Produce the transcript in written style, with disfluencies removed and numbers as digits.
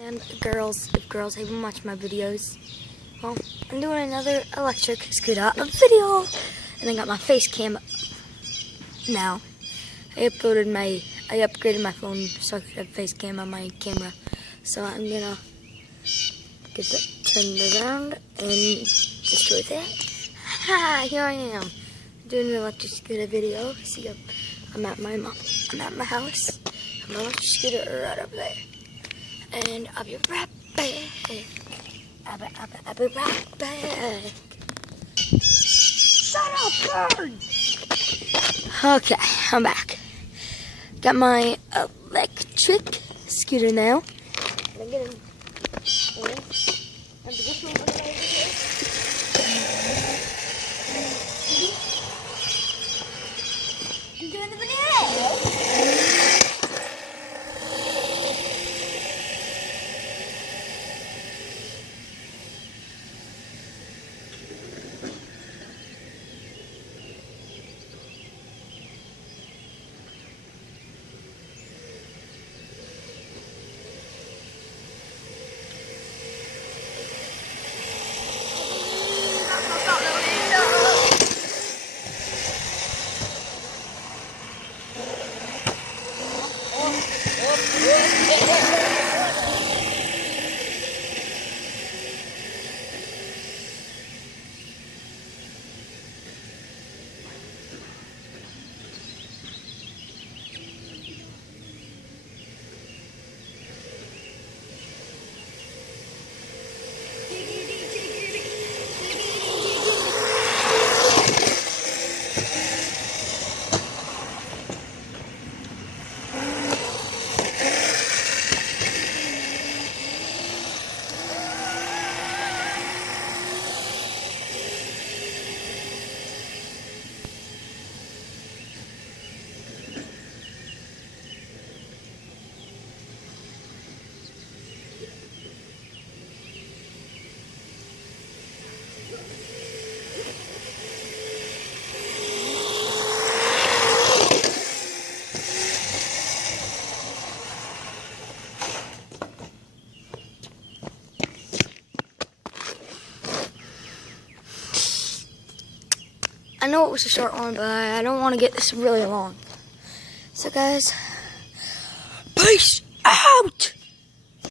And girls, if girls even watch my videos, well, I'm doing another electric scooter video, and I got my face cam now. I upgraded my phone so I could have face cam on my camera. So I'm gonna get it turned around and destroy that. Ha! Here I am doing an electric scooter video. See, I'm at my house. I'm an electric scooter right over there. And I'll be right back. I'll be right back. Shut up, bird! Okay, I'm back. Got my electric scooter now. I'm gonna this one over here. I'm doing the banana. I know it was a short one, but I don't want to get this really long. So guys, peace!